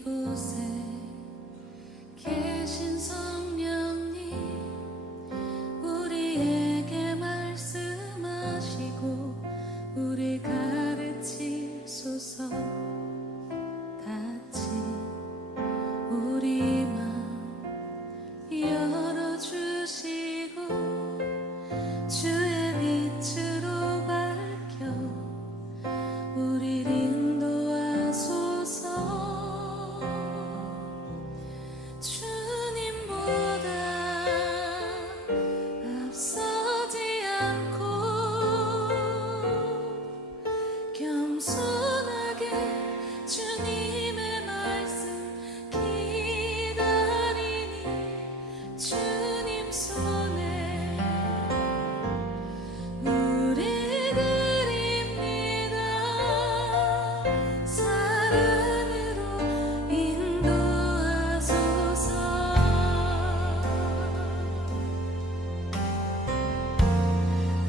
이곳에 계신 성령님, 우리에게 말씀하시고 우리 가르치소서. 같이 우리 맘 열어주시고 주의 빛으로 밝혀 우리를 인도하소서. 주님보다 앞서지 않고 겸손하게 주님의 말씀 기다리니 주님 손에 우리 드립니다. 사랑으로 인도하소서.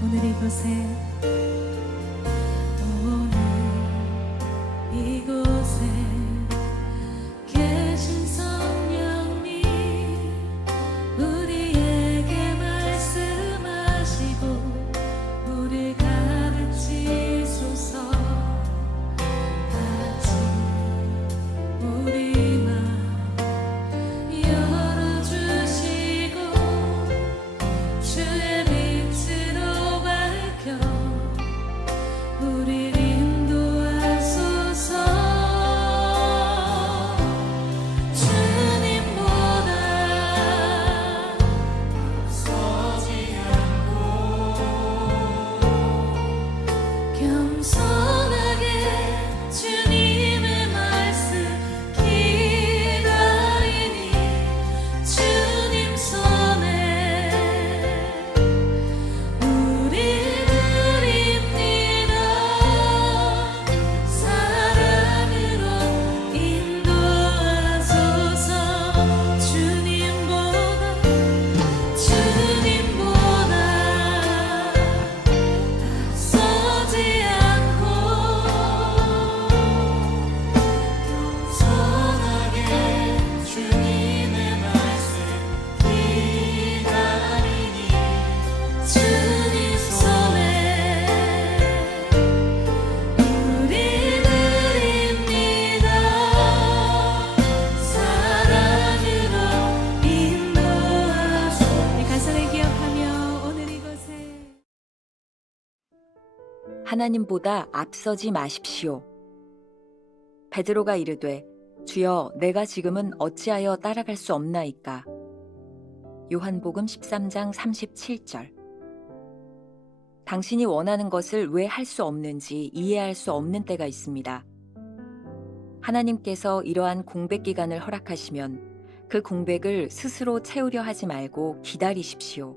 오늘 이곳에 계신 성령님, 우리에게 말씀하시고 우리 가르치소서. 같이 우리 맘 열어주시고 주의 빛으로 밝혀 우리를 인도하소서. 주님보다 앞서지 않고 겸손하게 주님의 말씀 기다리니 주님 손에 우리 드립니다. 사랑으로 인도하소서. 주님보다 앞서지 않고 겸손하게 주님의 말씀 기다리니 주님 손에 우리 드립니다. 사랑으로 인도하소서. 우리 가사를 기억하며 오늘 이곳에 하나님보다 앞서지 마십시오. 베드로가 이르되 주여 내가 지금은 어찌하여 따라갈 수 없나이까. 요한복음 13장 37절. 당신이 원하는 것을 왜 할 수 없는지 이해할 수 없는 때가 있습니다. 하나님께서 이러한 공백 기간을 허락하시면 그 공백을 스스로 채우려 하지 말고 기다리십시오.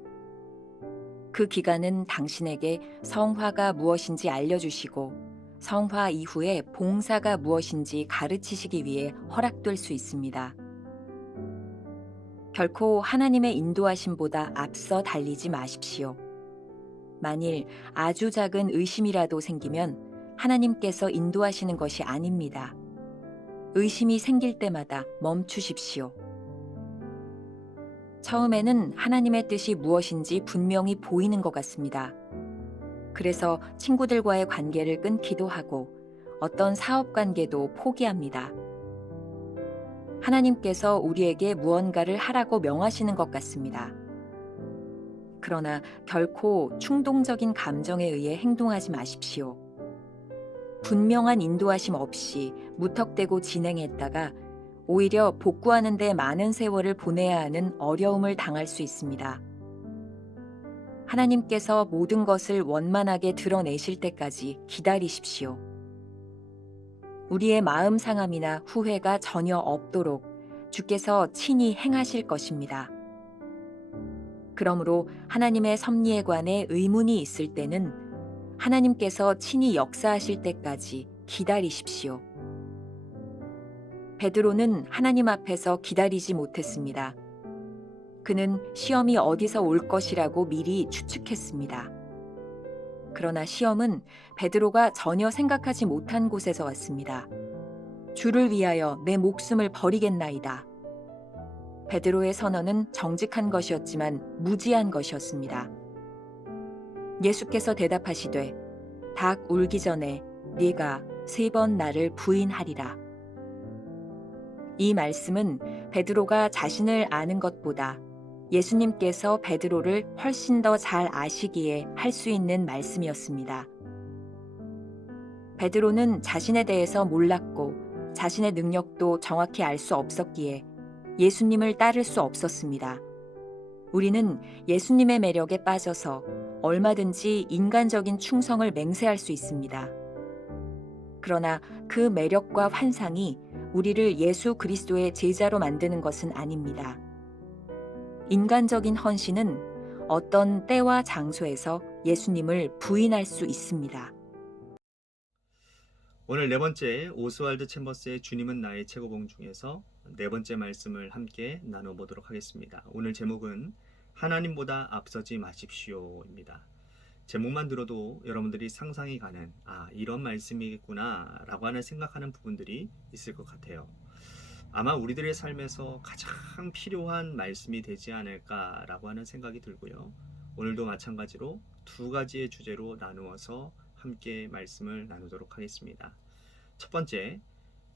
그 기간은 당신에게 성화가 무엇인지 알려주시고 성화 이후에 봉사가 무엇인지 가르치시기 위해 허락될 수 있습니다. 결코 하나님의 인도하심보다 앞서 달리지 마십시오. 만일 아주 작은 의심이라도 생기면 하나님께서 인도하시는 것이 아닙니다. 의심이 생길 때마다 멈추십시오. 처음에는 하나님의 뜻이 무엇인지 분명히 보이는 것 같습니다. 그래서 친구들과의 관계를 끊기도 하고 어떤 사업 관계도 포기합니다. 하나님께서 우리에게 무언가를 하라고 명하시는 것 같습니다. 그러나 결코 충동적인 감정에 의해 행동하지 마십시오. 분명한 인도하심 없이 무턱대고 진행했다가 오히려 복구하는 데 많은 세월을 보내야 하는 어려움을 당할 수 있습니다. 하나님께서 모든 것을 원만하게 드러내실 때까지 기다리십시오. 우리의 마음 상함이나 후회가 전혀 없도록 주께서 친히 행하실 것입니다. 그러므로 하나님의 섭리에 관해 의문이 있을 때는 하나님께서 친히 역사하실 때까지 기다리십시오. 베드로는 하나님 앞에서 기다리지 못했습니다. 그는 시험이 어디서 올 것이라고 미리 추측했습니다. 그러나 시험은 베드로가 전혀 생각하지 못한 곳에서 왔습니다. 주를 위하여 내 목숨을 버리겠나이다. 베드로의 선언은 정직한 것이었지만 무지한 것이었습니다. 예수께서 대답하시되 닭 울기 전에 네가 3번 나를 부인하리라. 이 말씀은 베드로가 자신을 아는 것보다 예수님께서 베드로를 훨씬 더 잘 아시기에 할 수 있는 말씀이었습니다. 베드로는 자신에 대해서 몰랐고 자신의 능력도 정확히 알 수 없었기에 예수님을 따를 수 없었습니다. 우리는 예수님의 매력에 빠져서 얼마든지 인간적인 충성을 맹세할 수 있습니다. 그러나 그 매력과 환상이 우리를 예수 그리스도의 제자로 만드는 것은 아닙니다. 인간적인 헌신은 어떤 때와 장소에서 예수님을 부인할 수 있습니다. 오늘 네 번째 오스왈드 챔버스의 주님은 나의 최고봉 중에서 네 번째 말씀을 함께 나눠보도록 하겠습니다. 오늘 제목은 하나님보다 앞서지 마십시오입니다. 제목만 들어도 여러분들이 상상이 가는 이런 말씀이겠구나 라고 하는 생각하는 부분들이 있을 것 같아요. 아마 우리들의 삶에서 가장 필요한 말씀이 되지 않을까라고 하는 생각이 들고요. 오늘도 마찬가지로 두 가지의 주제로 나누어서 함께 말씀을 나누도록 하겠습니다. 첫 번째,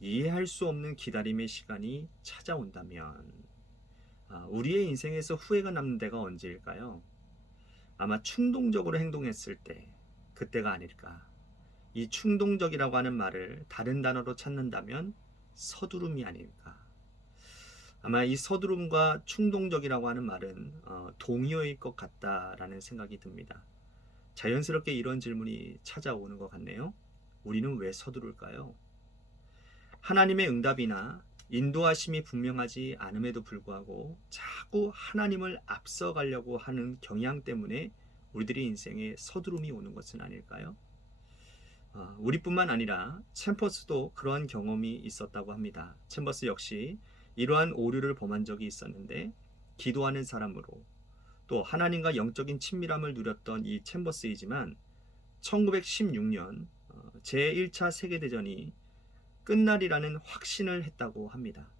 이해할 수 없는 기다림의 시간이 찾아온다면 우리의 인생에서 후회가 남는 때가 언제일까요? 아마 충동적으로 행동했을 때 그때가 아닐까. 이 충동적이라고 하는 말을 다른 단어로 찾는다면 서두름이 아닐까. 아마 이 서두름과 충동적이라고 하는 말은 동의어일 것 같다라는 생각이 듭니다. 자연스럽게 이런 질문이 찾아오는 것 같네요. 우리는 왜 서두를까요? 하나님의 응답이나 인도하심이 분명하지 않음에도 불구하고 자꾸 하나님을 앞서가려고 하는 경향 때문에 우리들의 인생에 서두름이 오는 것은 아닐까요? 우리뿐만 아니라 챔버스도 그러한 경험이 있었다고 합니다. 챔버스 역시 이러한 오류를 범한 적이 있었는데 기도하는 사람으로 또 하나님과 영적인 친밀함을 누렸던 이 챔버스이지만 1916년 제1차 세계대전이 끝날이라는 확신을 했다고 합니다.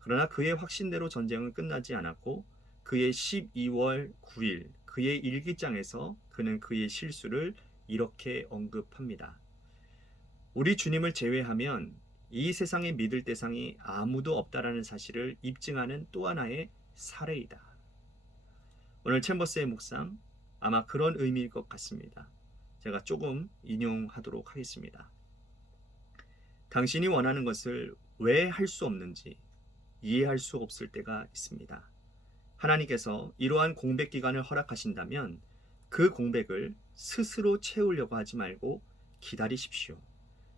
그러나 그의 확신대로 전쟁은 끝나지 않았고 그의 12월 9일 그의 일기장에서 그는 그의 실수를 이렇게 언급합니다. 우리 주님을 제외하면 이 세상에 믿을 대상이 아무도 없다라는 사실을 입증하는 또 하나의 사례이다. 오늘 챔버스의 묵상 아마 그런 의미일 것 같습니다. 제가 조금 인용하도록 하겠습니다. 당신이 원하는 것을 왜 할 수 없는지 이해할 수 없을 때가 있습니다. 하나님께서 이러한 공백 기간을 허락하신다면 그 공백을 스스로 채우려고 하지 말고 기다리십시오.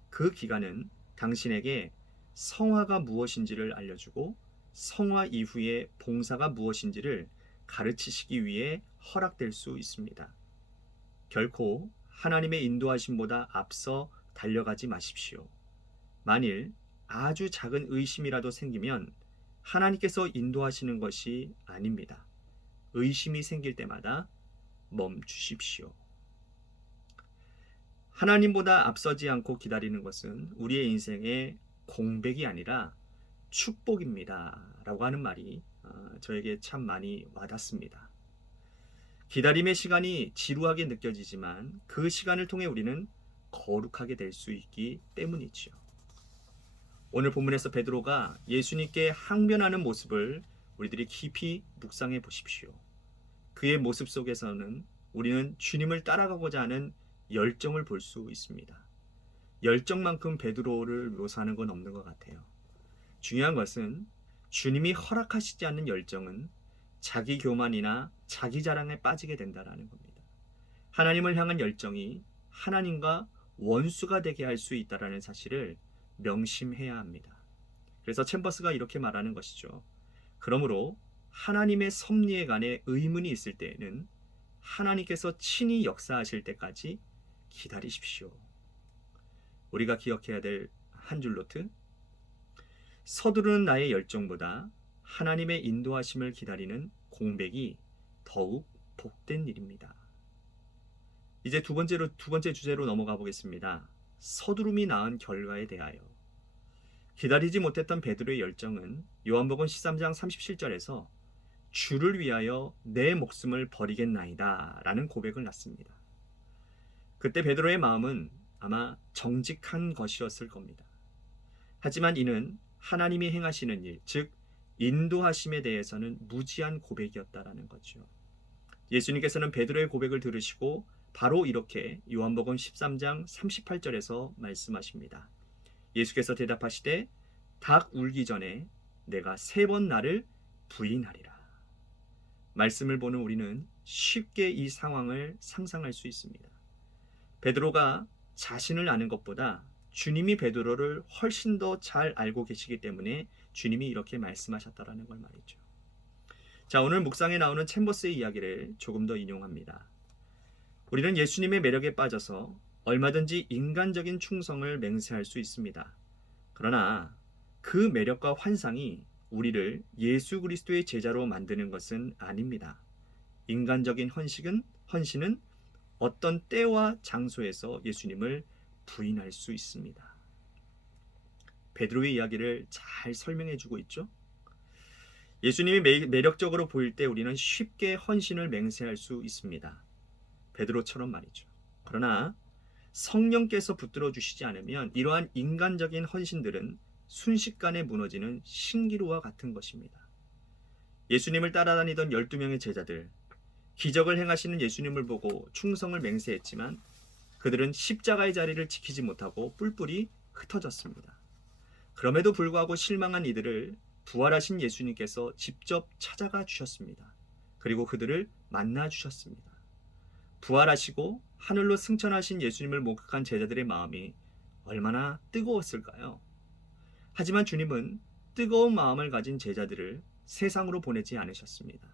그 기간은 당신에게 성화가 무엇인지를 알려주고 성화 이후의 봉사가 무엇인지를 가르치시기 위해 허락될 수 있습니다. 결코 하나님의 인도하심보다 앞서 달려가지 마십시오. 만일 아주 작은 의심이라도 생기면 하나님께서 인도하시는 것이 아닙니다. 의심이 생길 때마다 멈추십시오. 하나님보다 앞서지 않고 기다리는 것은 우리의 인생의 공백이 아니라 축복입니다. 라고 하는 말이 저에게 참 많이 와닿습니다. 기다림의 시간이 지루하게 느껴지지만 그 시간을 통해 우리는 거룩하게 될 수 있기 때문이지요. 오늘 본문에서 베드로가 예수님께 항변하는 모습을 우리들이 깊이 묵상해 보십시오. 그의 모습 속에서는 우리는 주님을 따라가고자 하는 열정을 볼 수 있습니다. 열정만큼 베드로를 묘사하는 건 없는 것 같아요. 중요한 것은 주님이 허락하시지 않는 열정은 자기 교만이나 자기 자랑에 빠지게 된다는 겁니다. 하나님을 향한 열정이 하나님과 원수가 되게 할 수 있다는 사실을 명심해야 합니다. 그래서 챔버스가 이렇게 말하는 것이죠. 그러므로 하나님의 섭리에 관해 의문이 있을 때에는 하나님께서 친히 역사하실 때까지 기다리십시오. 우리가 기억해야 될 한 줄 노트. 서두르는 나의 열정보다 하나님의 인도하심을 기다리는 공백이 더욱 복된 일입니다. 이제 두 번째 주제로 넘어가 보겠습니다. 서두름이 낳은 결과에 대하여. 기다리지 못했던 베드로의 열정은 요한복음 13장 37절에서 주를 위하여 내 목숨을 버리겠나이다 라는 고백을 낳습니다. 그때 베드로의 마음은 아마 정직한 것이었을 겁니다. 하지만 이는 하나님이 행하시는 일, 즉 인도하심에 대해서는 무지한 고백이었다라는 거죠. 예수님께서는 베드로의 고백을 들으시고 바로 이렇게 요한복음 13장 38절에서 말씀하십니다. 예수께서 대답하시되 닭 울기 전에 내가 3번 나를 부인하리라. 말씀을 보는 우리는 쉽게 이 상황을 상상할 수 있습니다. 베드로가 자신을 아는 것보다 주님이 베드로를 훨씬 더 잘 알고 계시기 때문에 주님이 이렇게 말씀하셨다라는 걸 말이죠. 자, 오늘 묵상에 나오는 챔버스의 이야기를 조금 더 인용합니다. 우리는 예수님의 매력에 빠져서 얼마든지 인간적인 충성을 맹세할 수 있습니다. 그러나 그 매력과 환상이 우리를 예수 그리스도의 제자로 만드는 것은 아닙니다. 인간적인 헌신은 어떤 때와 장소에서 예수님을 부인할 수 있습니다. 베드로의 이야기를 잘 설명해 주고 있죠. 예수님이 매력적으로 보일 때 우리는 쉽게 헌신을 맹세할 수 있습니다. 베드로처럼 말이죠. 그러나 성령께서 붙들어 주시지 않으면 이러한 인간적인 헌신들은 순식간에 무너지는 신기루와 같은 것입니다. 예수님을 따라다니던 12명의 제자들, 기적을 행하시는 예수님을 보고 충성을 맹세했지만 그들은 십자가의 자리를 지키지 못하고 뿔뿔이 흩어졌습니다. 그럼에도 불구하고 실망한 이들을 부활하신 예수님께서 직접 찾아가 주셨습니다. 그리고 그들을 만나 주셨습니다. 부활하시고 하늘로 승천하신 예수님을 목격한 제자들의 마음이 얼마나 뜨거웠을까요? 하지만 주님은 뜨거운 마음을 가진 제자들을 세상으로 보내지 않으셨습니다.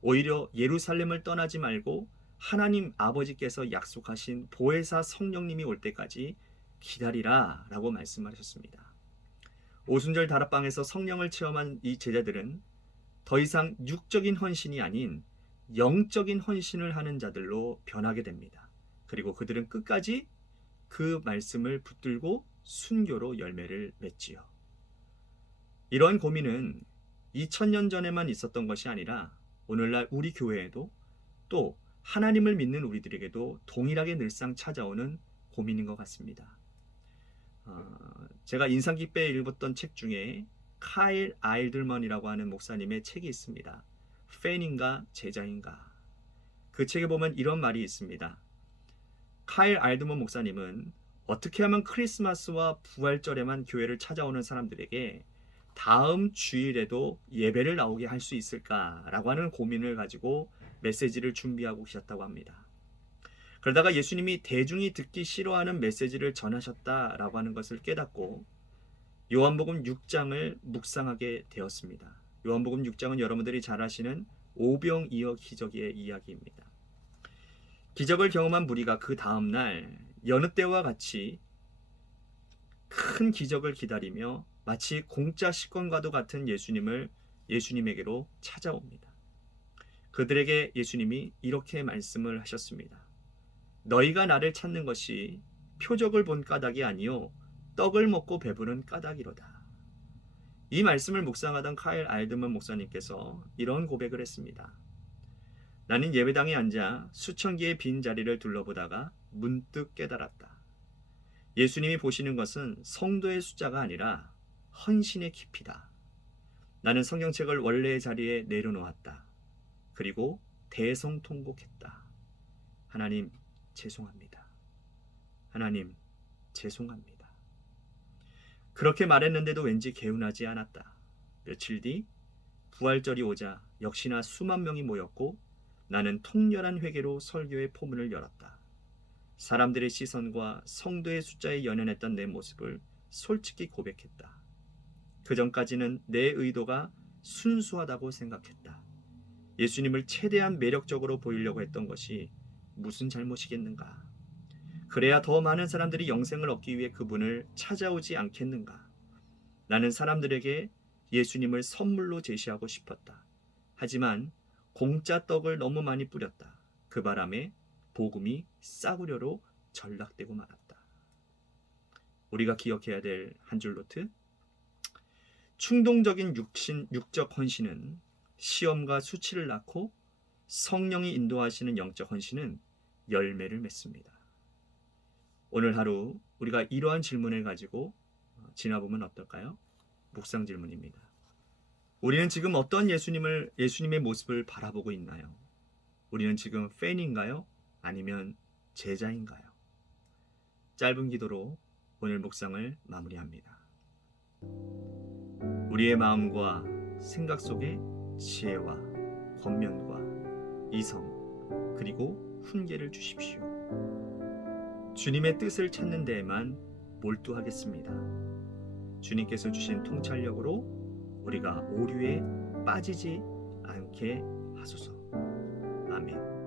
오히려 예루살렘을 떠나지 말고 하나님 아버지께서 약속하신 보혜사 성령님이 올 때까지 기다리라 라고 말씀하셨습니다. 오순절 다락방에서 성령을 체험한 이 제자들은 더 이상 육적인 헌신이 아닌 영적인 헌신을 하는 자들로 변하게 됩니다. 그리고 그들은 끝까지 그 말씀을 붙들고 순교로 열매를 맺지요. 이러한 고민은 2000년 전에만 있었던 것이 아니라 오늘날 우리 교회에도 또 하나님을 믿는 우리들에게도 동일하게 늘상 찾아오는 고민인 것 같습니다. 제가 인상 깊게 읽었던 책 중에 카일 알들먼이라고 하는 목사님의 책이 있습니다. 팬인가 제자인가. 그 책에 보면 이런 말이 있습니다. 카일 알들먼 목사님은 어떻게 하면 크리스마스와 부활절에만 교회를 찾아오는 사람들에게 다음 주일에도 예배를 나오게 할 수 있을까라고 하는 고민을 가지고 메시지를 준비하고 계셨다고 합니다. 그러다가 예수님이 대중이 듣기 싫어하는 메시지를 전하셨다라고 하는 것을 깨닫고 요한복음 6장을 묵상하게 되었습니다. 요한복음 6장은 여러분들이 잘 아시는 오병이어 기적의 이야기입니다. 기적을 경험한 무리가 그 다음날 여느 때와 같이 큰 기적을 기다리며 마치 공짜 식권과도 같은 예수님에게로 찾아옵니다. 그들에게 예수님이 이렇게 말씀을 하셨습니다. 너희가 나를 찾는 것이 표적을 본 까닭이 아니요 떡을 먹고 배부른 까닭이로다. 이 말씀을 묵상하던 카일 알드먼 목사님께서 이런 고백을 했습니다. 나는 예배당에 앉아 수천 개의 빈 자리를 둘러보다가 문득 깨달았다. 예수님이 보시는 것은 성도의 숫자가 아니라 헌신의 깊이다. 나는 성경책을 원래의 자리에 내려놓았다. 그리고 대성통곡했다. 하나님 죄송합니다. 하나님 죄송합니다. 그렇게 말했는데도 왠지 개운하지 않았다. 며칠 뒤 부활절이 오자 역시나 수만 명이 모였고 나는 통렬한 회개로 설교의 포문을 열었다. 사람들의 시선과 성도의 숫자에 연연했던 내 모습을 솔직히 고백했다. 그 전까지는 내 의도가 순수하다고 생각했다. 예수님을 최대한 매력적으로 보이려고 했던 것이 무슨 잘못이겠는가? 그래야 더 많은 사람들이 영생을 얻기 위해 그분을 찾아오지 않겠는가? 나는 사람들에게 예수님을 선물로 제시하고 싶었다. 하지만 공짜 떡을 너무 많이 뿌렸다. 그 바람에 복음이 싸구려로 전락되고 말았다. 우리가 기억해야 될 한 줄 노트. 충동적인 육적 헌신은 시험과 수치를 낳고 성령이 인도하시는 영적 헌신은 열매를 맺습니다. 오늘 하루 우리가 이러한 질문을 가지고 지나보면 어떨까요? 묵상 질문입니다. 우리는 지금 어떤 예수님의 모습을 바라보고 있나요? 우리는 지금 팬인가요? 아니면 제자인가요? 짧은 기도로 오늘 묵상을 마무리합니다. 우리의 마음과 생각 속에 지혜와 권면과 이성 그리고 훈계를 주십시오. 주님의 뜻을 찾는 데에만 몰두하겠습니다. 주님께서 주신 통찰력으로 우리가 오류에 빠지지 않게 하소서. 아멘.